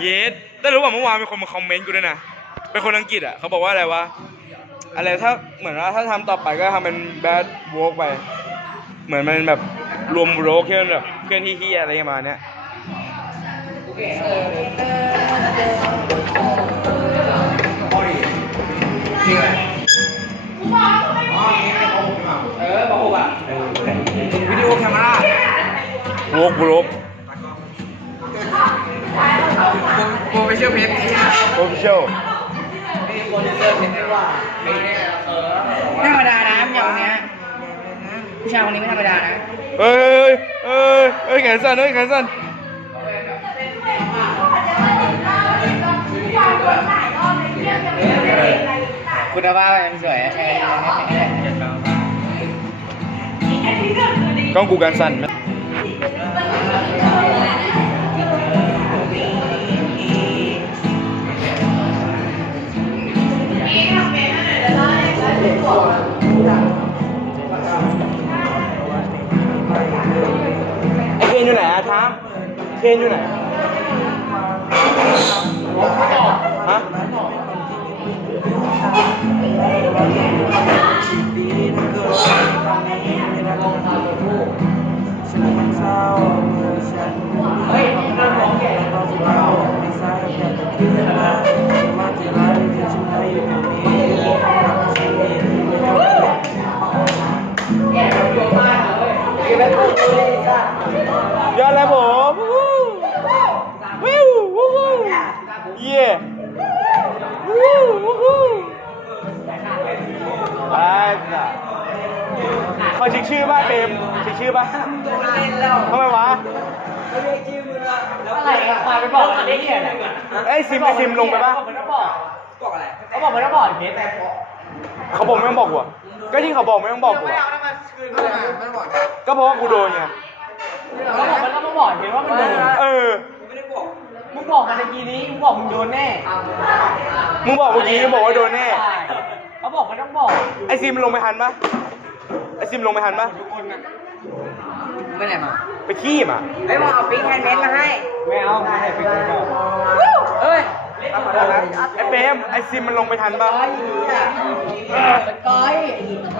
เยสแต่รู้ว่าเมื่อวานมีคนมาคอมเมนต์กูด้วยนะ เป็นคนอังกฤษอะเขาบอกว่าอะไรวะ อะไรถ้าเหมือนว่าถ้าทำต่อไปก็ทำเป็นแบดวอล์กไป เหมือนมันแบบรวมโรกที่มันแบบเคลื่อนที่เฮียอะไรประมาณเนี้ยเออบอกอะวิดีโอแคมราโวกโรก โปรเฟชชั่นเพจโอฟิเชียลโปรดิวเซอร์เพจไม่ว่าไม่ธรรมดานะอย่างเนี้ยผู้ชายคนนี้ไม่ธรรมดานะเอ้ยเอ้ยเอ้ยแขนสั้นเอ้ยแขนสั้นคุณภาพยังสวยใช่ไหมกล้องกูการสั้นไหม อยู่ไหนอะทามเคนอยู่ไหนฮะฮะ ยอดแล้วผมวิววู้วู้เย่วู้วู้วู้ไปจ้ะขอเช็คชื่อป่ะเต็มเช็คชื่อป่ะทำไมวะอะไรอะควายไปบอกอะไรเนี่ยเอ้ยซิมไอซิมลงไปป่ะมันต้องบอกบอกอะไรเขาบอกมันต้องบอกเพจแต่เขาบอกไม่ต้องบอกว่ะก็ที่เขาบอกไม่ต้องบอกกูไม่อะเอาแล้ว มันคืนเลยไม่ต้องบอกก็เพราะว่ากูโดนไงเขาบอกมันต้องบอกเพจว่ามันโดนเออมึงบอกมันเมื่อกี้นี้มึงบอกมึงโดนแน่มึงบอกเมื่อกี้มึงบอกว่าโดนแน่ ใช่เขาบอกมันต้องบอกไอซิมลงไปทันปะไอซิมลงไปทันปะไม่ไหนมาไปขี้มาไอ้บอกเอาปิ๊กแฮนด์เมดมาให้ไม่เอาไม่ให้ปิ๊กแฮนด์เมดเอ้ยไอเปรมไอซิมมันลงไปทันปะ สกอย